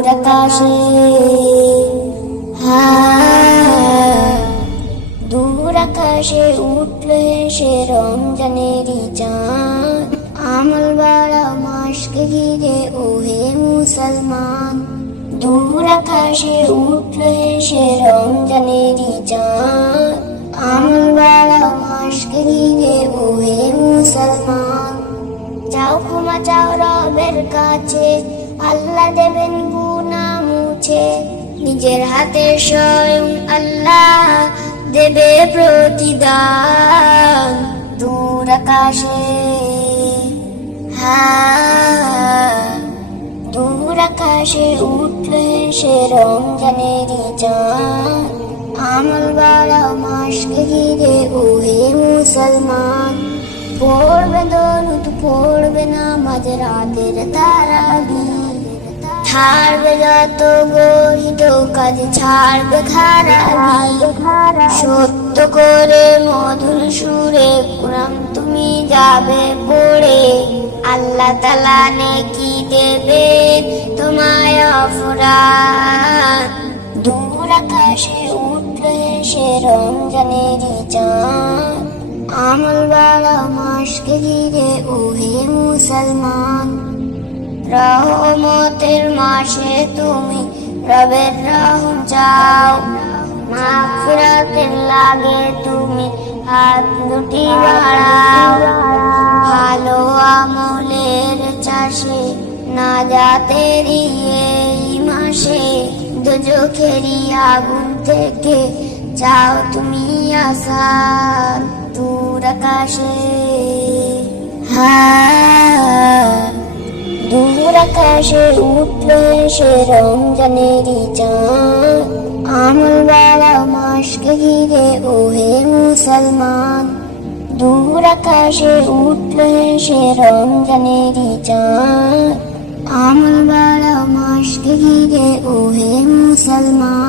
দূর আকাশে। হা, দূর আকাশে উঠল সে রমজানেরই চাঁদ। আমল বাড়া মাসকে ঘিরে ওহে মুসলমান। দূর আকাশে উঠল সে রমজানেরই আমল বাড়া মাসকে ঘিরে ওহে মুসলমান। চাও ক্ষমা চাও রবের কাছে। আল্লাহ দেবেন গুনা মুছে নিজের হাতে স্বয়ং আল্লাহ দেবে প্রতিদান। দূর আকাশে। হ্যাঁ দূর আকাশে উঠলে সে রমজানেরই চাঁদ। আমল বাড়া মাসকে ঘিরে ওহে মুসলমান। পড়বে দরুদ, পড়বে নামাজ, রাতের তারাবি। ছাড়বে যত গরিত কাজ ছাড়বে খারাপি সত্য করে মধুর সুরে কুরাম তুমি যাবে পড়ে। আল্লাহ তালা নেকি দেবে তোমায় অপরাধ। দূর আকাশে উঠবে সে রমজানেরই চাঁদ। আমল বাড়া মাসকে ঘিরে ওহে মুসলমান। রহমতের মাসে তুমি রবের রহম চাও। মাগফিরাতের লাগে তুমি হাত দুটি বাড়াও। ভালো আমলের চাষে না জাতেরই এই মাসে দুজখেরই আগুন থেকে যাও তুমি আসার দূর আকাশে। হ্যাঁ। আকাশে উঠল সে রমজানেরই চাঁদ। আমল বালা মাসকে ঘিরে ওহে মুসলমান। দূর আকাশে উঠল সে রমজানেরই চাঁদ। আমল বালা মাসকে ঘিরে ওহে মুসলমান।